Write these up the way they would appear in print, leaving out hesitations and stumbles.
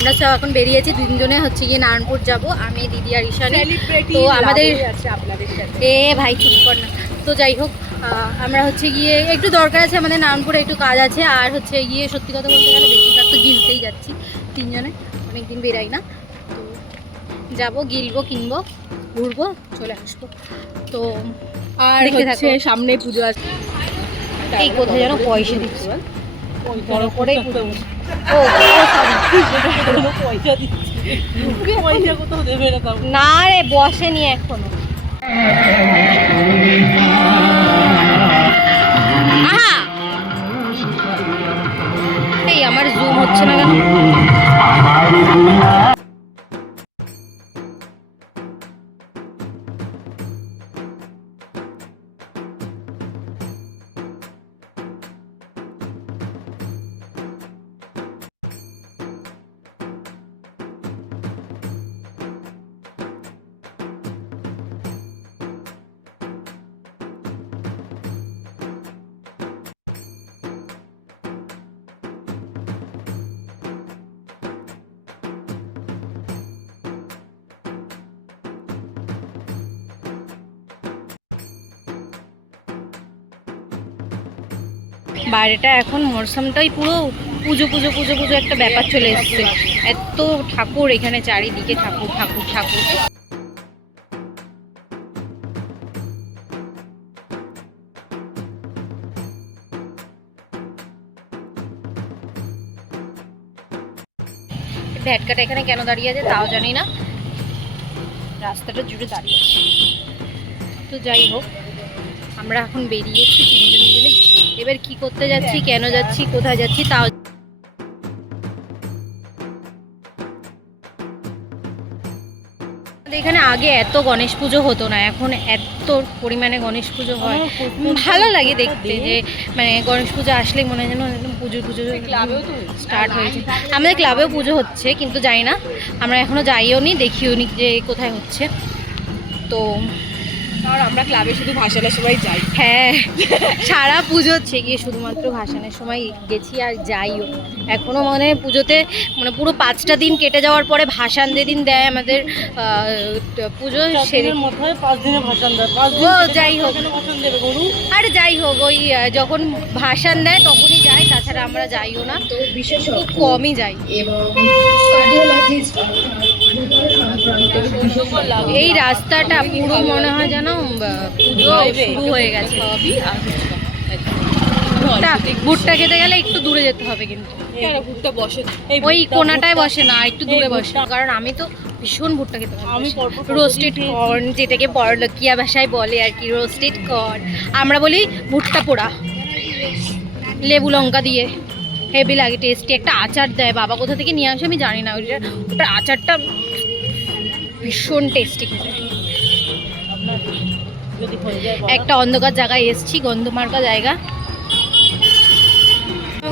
আমরা সব এখন বেরিয়েছি, তিনজনে হচ্ছে গিয়ে নারায়ণপুর যাব, আমি, দিদি আর ঈশানী। তো আমাদের ভাই চুপ কর না। তো যাই হোক, আমরা হচ্ছে গিয়ে একটু দরকার আছে আমাদের, নারায়ণপুরে একটু কাজ আছে, আর হচ্ছে গিয়ে সত্যি কথা বলতে গেলে বেশিরভাগ তো গিলতেই যাচ্ছি তিনজনে, অনেকদিন বেরাই না। তো যাবো, গিলবো, কিনবো, ঘুরবো, চলে আসবো। তো আর হচ্ছে সামনে পুজো আছে। এই কোথায় যেন পয়সা দিচ্ছে, বড় করে না রে, বসেনি এখনো। এই আমার জুম হচ্ছে না কেন? বাইরেটা এখন মরশুমটাই পুরো পুজো পুজো পুজো পুজো একটা ব্যাপার চলে এসছে। এত ঠাকুর এখানে, চারিদিকে ঠাকুর ঠাকুর ঠাকুর। ভ্যাটকাটা এখানে কেন দাঁড়িয়ে আছে তাও জানি না, রাস্তাটা জুড়ে দাঁড়িয়ে আছে। তো যাই হোক, আমরা এখন বেরিয়েছি তিনজন মিলে। এবার কি করতে যাচ্ছি, কেন যাচ্ছি, কোথায় যাচ্ছি তাও। এখানে আগে এত গণেশ পুজো হতো না, এখন এত পরিমাণে গণেশ পুজো হয়। ভালো লাগে দেখতে, যে মানে গণেশ পুজো আসলেই মনে হয় যেন একদম পুজো পুজো স্টার্ট হয়েছে। আমাদের ক্লাবেও পুজো হচ্ছে, কিন্তু যাই না, আমরা এখনো যাইও নি, দেখিও নি যে কোথায় হচ্ছে। তো আর আমরা ক্লাবে শুধু ভাসানের সময় যাই। হ্যাঁ, সারা পুজো হচ্ছে গিয়ে শুধুমাত্র ভাসানের সময় গেছি, আর যাইও এখনও। মানে পুজোতে মানে পুরো 5টা দিন কেটে যাওয়ার পরে ভাসান যেদিন দেয় আমাদের পুজো, সেদিন মধ্যে 5 দিনে ভাসান দেয়। 5 দিন যাই হোক, ভাসান দেবে গরু। আর যাই হোক, ওই যখন ভাসান দেয় তখনই যাই, তাছাড়া আমরা যাইও না, তো বিশেষ খুব কমই যাই। এই রাস্তাটা পুরো মনে হয় যেন পুজো শুরু হয়ে গেছে। ভুট্টা খেতে গেলে একটু দূরে যেতে হবে, কিন্তু ওই কোনাটায় বসে না, একটু দূরে বসে। কারণ আমি তো ভীষণ ভুট্টা খেতে পারি। আমি রোস্টেড কর্ন, যেটাকে পরলকিয়া ভাষায় বলে আর কি, রোস্টেড কর্ন, আমরা বলি ভুট্টা পোড়া, লেবু লঙ্কা দিয়ে হেভি লাগে, টেস্টি। একটা আচার দেয়, বাবা কোথা থেকে নিয়ে আসে আমি জানি না, ওটার আচারটা ভীষণ টেস্টি খেতে। একটা অন্ধকার জায়গায় এসছি, গন্ধমার্কা জায়গা,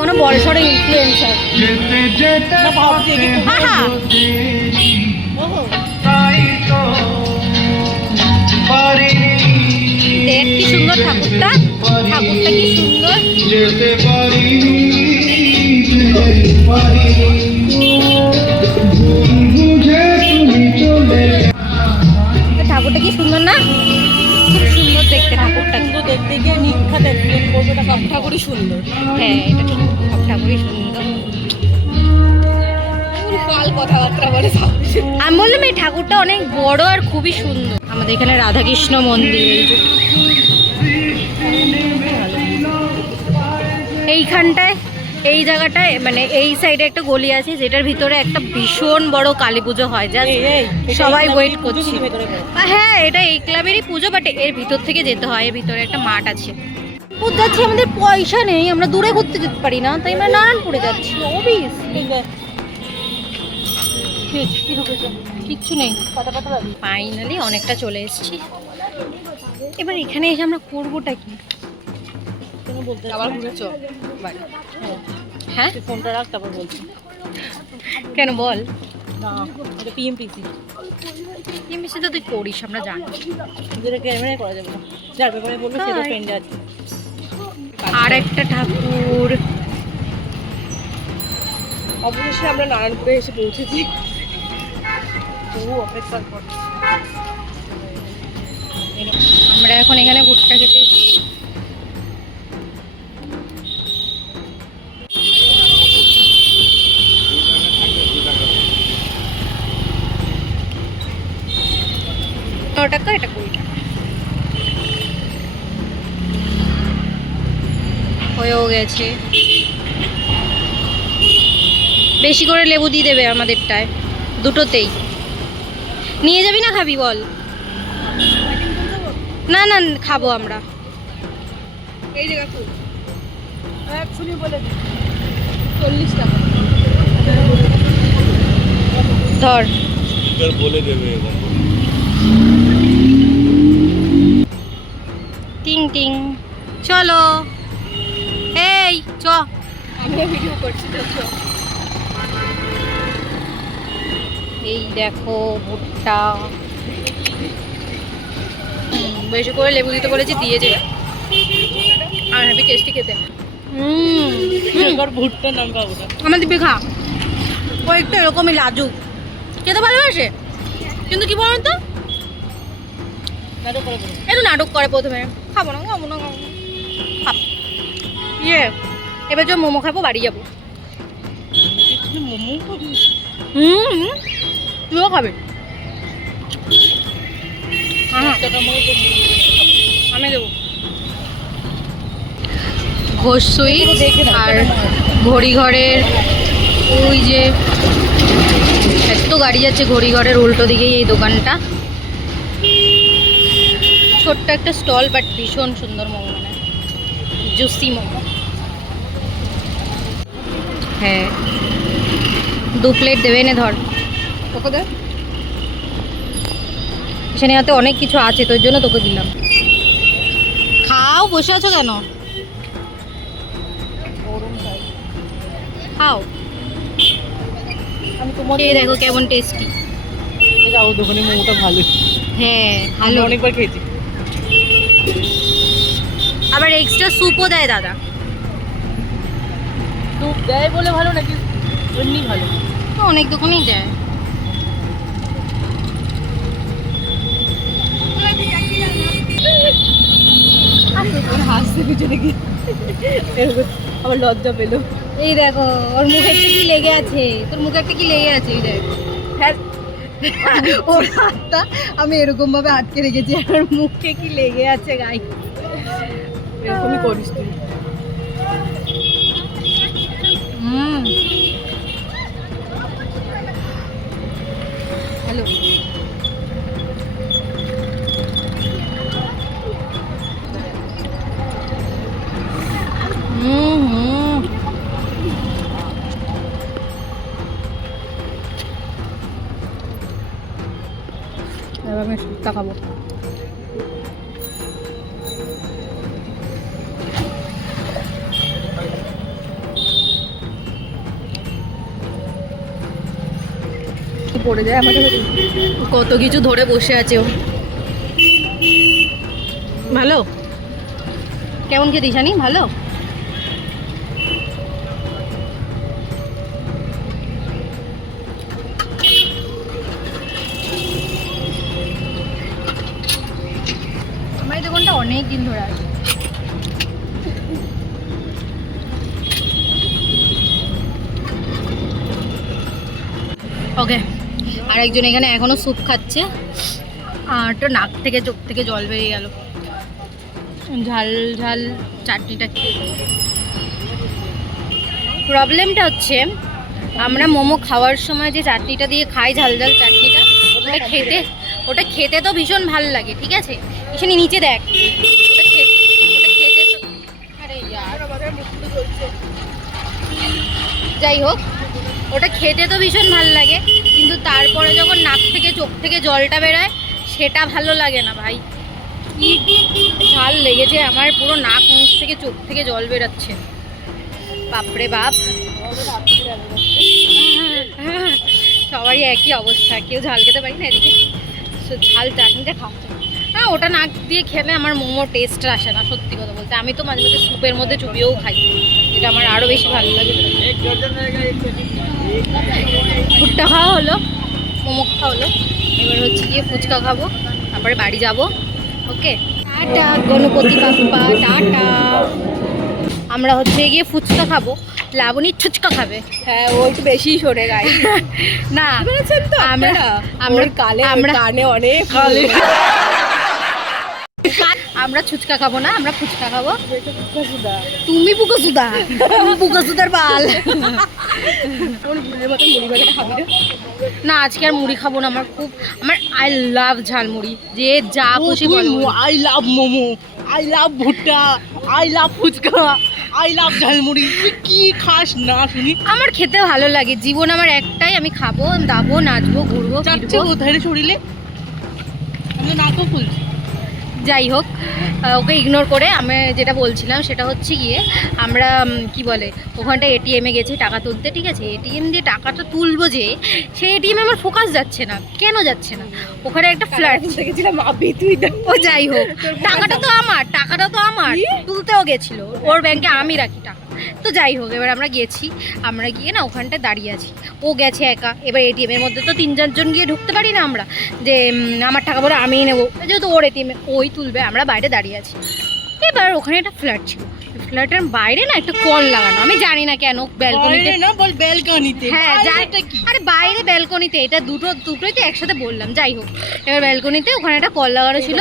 কোনো বড় সড়ো ইনফ্লুয়েন্সার। দেখ কি সুন্দর ঠাকুরটা, ঠাকুরটা কি সুন্দর। ঠাকুরটা কি সুন্দর না, খুব সুন্দর দেখতে ঠাকুরটা, কিন্তু দেখতে গিয়ে নিক্ষা দেখবেন কতটা, সব ঠাকুরই সুন্দর। হ্যাঁ, এটা ঠিক, সব ঠাকুরই সুন্দর। কথাবার্তা বলে আমি বললাম এই ঠাকুরটা অনেক বড় আর খুবই সুন্দর। আমাদের এখানে রাধাকৃষ্ণ মন্দির, এইখানটায়, এই জায়গাটায় মানে এই সাইডে একটা গলি আছে, যেটার ভিতরে একটা ভীষণ বড় কালী পুজো হয়, যা সবাই ওয়েট করছে। হ্যাঁ, এটা এই ক্লাবেরই পুজো, বাট এর ভিতর থেকে যেতে হয়, এর ভিতরে একটা মাঠ আছে। যাচ্ছি, আমাদের পয়সা নেই, আমরা দূরে ঘুরতে যেতে পারি না, তাই আমরা নারায়ণপুরে যাচ্ছি। কিচ্ছু নেই, ফাইনালি অনেকটা চলে এসেছি। এবার এখানে এসে আমরা করবোটা কি? আবার ঘুরে চল বাড়ি। হ্যাঁ, ফোনটা রাখ, তারপর বলছি। কেন বল? না, এটা পিএমপিসি। পিএমপিসি তো তুই করিস, আমরা জানি। যেটা ক্যামেরায় করা যাবে না, যার ব্যাপারে বলবো সেটা ফ্রেন্ডে আছে। আর একটা ঠাকুর, অবশেষে আমরা নারায়ণপুরে এসে পৌঁছেছি। বহু অপেক্ষার পর আমরা এখন এখানে ভুট্টা খেতে এসেছি। টাকা এটা 20 টাকা হয়েও গেছে। বেশি করে লেবু দিয়ে দেবে আমাদেরটায়, দুটোতেই। নিয়ে যাবি না খাবি বল? না না খাবো আমরা। এই জায়গা তো অ্যাকচুয়ালি বলে দিই 40 টাকা ধর। বলে দেবে টিং টিং চলো। এই চ, আমিও ভিডিও করছি তো। এই দেখো ভুট্টা। বেশি করে লেবু দিতে বলেছি, দিয়েছে। আর হ্যাপি টেস্টি খেতে। এবার ভুট্টার নাম খাবো না। আমার দিবি খা। ও একটু এরকমই লাজুক, খেতে ভালোবাসে, কিন্তু কি বলুন তো নাটক করে বলো। একটু নাটক করে প্রথমে। খাবো না খাবো না খাবো না খাব। ইয়ে এবার যখন মোমো খাবো বাড়ি যাবো। মোমো খাবি? তুইও খাবে? হ্যাঁ আমি দেবো। ঘোষ সুইট আর ঘড়িঘরের ওই যে এত গাড়ি যাচ্ছে, ঘড়িঘরের উল্টো দিকেই এই দোকানটা। ছোট্ট একটা স্টল, বাট ভীষণ সুন্দর মোমো বানায়, জুসি মোমো। হ্যাঁ 2 প্লেট দেবে, এনে ধর। তোকে দে, এখানে হাতে অনেক কিছু আছে, তোর জন্য তোকে দিলাম। খাও, বসে আছো কেন? খাও। আমি তোমার খেয়ে দেখো কেমন টেস্টি। যাও, দোকানে মোমোটা ভালো। হ্যাঁ আমি ভালো। অনেকবার খেয়েছি। আবার এক্সট্রা স্যুপও দেয় দাদা। স্যুপ দেয় বলে ভালো নাকি এমনি ভালো? অনেক দোকানেই দেয়। হাসতে পিছনে কি আবার লজ্জা পেলো। এই দেখো ওর মুখে একটা কি লেগে আছে, তোর মুখে একটা কি লেগে আছে, এই দেখ। হ্যাঁ ওর হাতটা আমি এরকম ভাবে আটকে রেখেছি, আর ওর মুখে কি লেগে আছে গাই। এরকমই করিস তুই। হ্যালো এবার আমি সুট্টা খাবো। পড়ে যায় আমাদের। কত কিছু ধরে বসে আছে ও। ভালো? কেমন খেতে জানি? ভালো? আমার এই দোকানটা অনেক দিন ধরে আছে। ওকে, আর একজন এখানে এখনো স্যুপ খাচ্ছে, আর তো নাক থেকে চোখ থেকে জল বেরিয়ে গেল ঝাল ঝাল চাটনিটা খেয়ে। প্রবলেমটা হচ্ছে আমরা মোমো খাওয়ার সময় যে চাটনিটা দিয়ে খাই, ঝাল ঝাল চাটনিটা, ওটা খেতে তো ভীষণ ভাল লাগে, ঠিক আছে? এখানে নিচে দেখ, ওটা খেতে তো, আরে ইয়ার যাই হোক, ওটা খেতে তো ভীষণ ভাল লাগে, কিন্তু তারপরে যখন নাক থেকে চোখ থেকে জলটা বেরোয় সেটা ভালো লাগে না ভাই। কি ঝাল লেগেছে আমার, পুরো নাক মুখ থেকে চোখ থেকে জল বেরোচ্ছে। বাপরে বাপ, সবারই একই অবস্থা, কেউ ঝাল খেতে পারি না এদিকে ঝাল চাটনিটা খাওয়া। হ্যাঁ, ওটা নাক দিয়ে খেলে আমার মোমো টেস্ট আসে না, সত্যি কথা বলতে। আমি তো মাঝে মাঝে স্যুপের মধ্যে চুবিয়েও খাই, এটা আমার আরও বেশি ভালো লাগে। খাওয়া হলো, মোমো খাওয়া হলো, এবার হচ্ছে গিয়ে ফুচকা খাবো, তারপরে বাড়ি যাব। ওকে, টাটা গণপতি বাপ্পা, টাটা। আমরা হচ্ছে গিয়ে ফুচকা খাবো, লাবণী ছুচকা খাবে। হ্যাঁ ও একটু বেশি শোনে গাই না বুঝেছেন তো আমরা আমরা কালে আমরা কানে অনেক আমরা ছুচকা খাবো না, আমরা ফুচকা খাবো। তুমি বুকসুদা, বুকসুদার বাল। ভুলের মতো মুড়ি ভাজা খাবি না? না আজকে আর মুড়ি খাবো না, আমার আই লাভ ঝালমুড়ি, যে যা খুশি বলো। I love momo, I love bhutta, I love phuchka, I love jhalmuri. তুই কি খাস না শুনি? আমার খেতে ভালো লাগে, জীবন আমার একটাই, আমি খাবো, দাবো, নাচবো, ঘুরবো, চাচ্ছে ফিরবো। কোথায় শরীরে আমি নাকও ফুলছি। যাই হোক, ওকে ইগনোর করে আমি যেটা বলছিলাম সেটা হচ্ছে গিয়ে আমরা কি বলে ওখানটা এটিএমে গেছি টাকা তুলতে, ঠিক আছে? এটিএম দিয়ে টাকাটা তুলবো, যে সেই এটিএমে আমার ফোকাস যাচ্ছে না, কেন যাচ্ছে না? ওখানে একটা ফ্ল্যাট দেখেছিলাম আবি তুই ও যাই হোক, টাকাটা তো আমার, তুলতেও গেছিল, ওর ব্যাংকে আমি রাখি টাকা। তো যাই হোক, এবার আমরা গেছি, আমরা গিয়ে না ওখানটায় দাঁড়িয়ে আছি, ও গেছে একা। এবার এটিএমের মধ্যে তো 3-4 গিয়ে ঢুকতে পারি না আমরা, যে আমার টাকা বলে আমিই নেবো, যেহেতু ওর এটিএমে ওই তুলবে, আমরা বাইরে দাঁড়িয়ে আছি। এবার ওখানে একটা ফ্ল্যাট ছিল, ফ্ল্যাটের বাইরে না একটা কল লাগানো, আমি জানি না কেন ব্যালকনিতে। না বল ব্যালকনিতে। হ্যাঁ এটা কি? আরে বাইরে ব্যালকনিতে, এটা দুটোই তো একসাথে বললাম। যাই হোক, এবার ব্যালকনিতে ওখানে একটা কল লাগানো ছিল।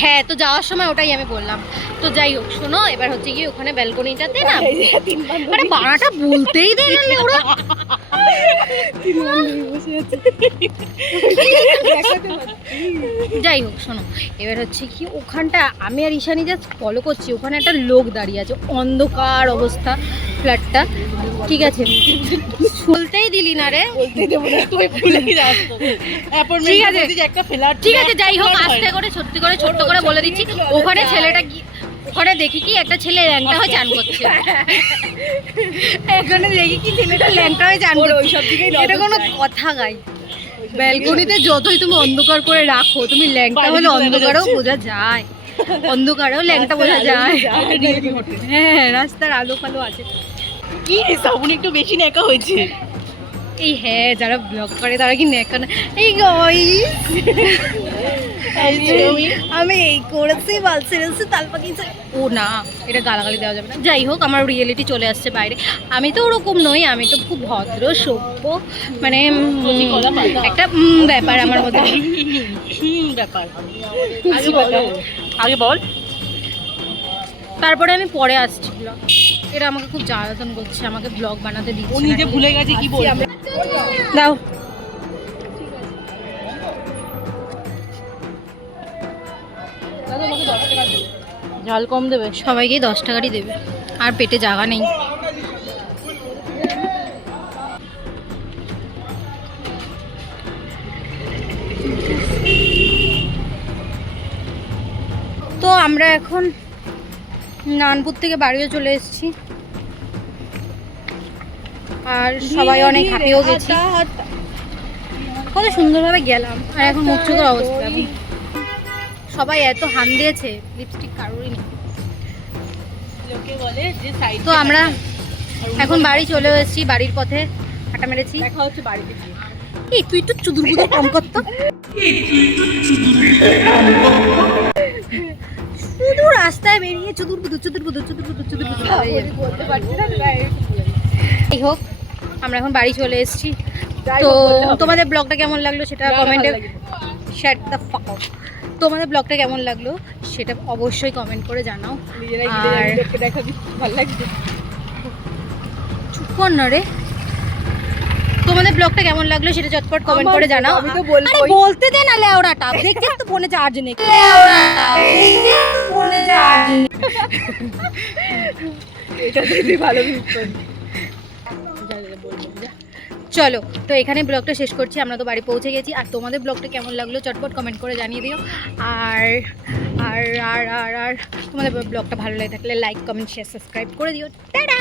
হ্যাঁ, তো যাওয়ার সময় ওটাই আমি বললাম। তো যাই হোক, শোনো, এবার হচ্ছে গিয়ে ওখানে ব্যালকনিটাতে না, আরে বানাটা বলতেই দেয় না ওরা। যাই হোক, শোনো, এবার হচ্ছে কি ওখানটা আমি আর ঈশানী জাস্ট ফলো করছি, ওখানে একটা লোক দাঁড়িয়ে আছে, অন্ধকার অবস্থা ফ্ল্যাটটা, ঠিক আছে? বলতেই দিলি না রে। ঠিক আছে, ঠিক আছে, যাই হোক, আস্তে করে সত্যি করে ছোট্ট করে বলে দিচ্ছি, ওখানে ছেলেটা ওখানে দেখি কি একটা ছেলে ল্যাংটা হয়ে চান করছে, এখানে দেখি কি ছেলেটা ল্যাংটা হয়ে চান করছে। এটা কোনো কথা গাই? ব্যালকনিতে যতই তুমি অন্ধকার করে রাখো, তুমি ল্যাংটা হলে অন্ধকারেও বোঝা যায়, অন্ধকারেও ল্যাংটা বোঝা যায়। হ্যাঁ, রাস্তার আলো ফালো আছে। কি শ্রাবণী একটু বেশি নেকা হয়েছে। এই হ্যাঁ, যারা ব্লগ করে তারা কি নেকা না? এই গাইস, আমি এই করেছি, বাল ছেড়েছি, তাল পাকিয়েছি। ও না, এটা গালাগালি দেওয়া যাবে না। যাই হোক, আমার রিয়েলিটি চলে আসছে বাইরে। আমি তো ওরকম নই, আমি তো খুব ভদ্র সভ্য, মানে একটা ব্যাপার আমার মধ্যে। ব্যাপার আগে বল। তারপরে আমি পরে আসছি ব্লগ, এরা আমাকে খুব জ্বালাতন করছে, আমাকে ব্লগ বানাতে দিচ্ছে। ও নিজে ভুলে গেছে কি বলছে। দাও, ঝাল কম দেবে। সবাইকে 10 টাকারই দেবে, আর পেটে জায়গা নেই। তো আমরা এখন নানপুর থেকে বাড়িও চলে এসেছি, আর সবাই অনেক হ্যাপিও গেছি, কত সুন্দরভাবে গেলাম। আর এখন মুখ চোখের অবস্থা, এখন সবাই এত হান দিয়েছে, লিপস্টিক কারোরই নেই। তো আমরা এখন বাড়ি চলে এসেছি, বাড়ির পথে হাঁটা মেরেছি। দেখা হচ্ছে বাড়িতে। এই তুই তো চুদুর বুদুর কম করতো, শুধু রাস্তায় বেরিয়ে চুদুর বুদুর বলতে পারছি না। যাই হোক, আমরা এখন বাড়ি চলে এসেছি। তো তোমাদের ব্লগটা কেমন লাগলো সেটা কমেন্টে, শাট দ্য ফাক আপ, তোমাদের ব্লগটা কেমন লাগলো সেটা অবশ্যই কমেন্ট করে জানাও। আর ভালো লাগছে, চুপ কর না রে, তোমাদের ব্লগটা কেমন লাগলো সেটা চটপট কমেন্ট করে জানাও। আমি তো বলবো, আরে বলতে দে না, লেওড়াটা দেখছিস তো ফোনে চার্জ নেই, এটা দিদি ভালো চলো, তো এখানে ব্লগটা শেষ করছি, আমরা তো বাড়ি পৌঁছে গেছি। আর তোমাদের ব্লগটা কেমন লাগলো চটপট কমেন্ট করে জানিয়ে দিও। আর আর আর আর আর তোমাদের ব্লগটা ভালো লাগে থাকলে লাইক কমেন্ট শেয়ার সাবস্ক্রাইব করে দিও। টাটা।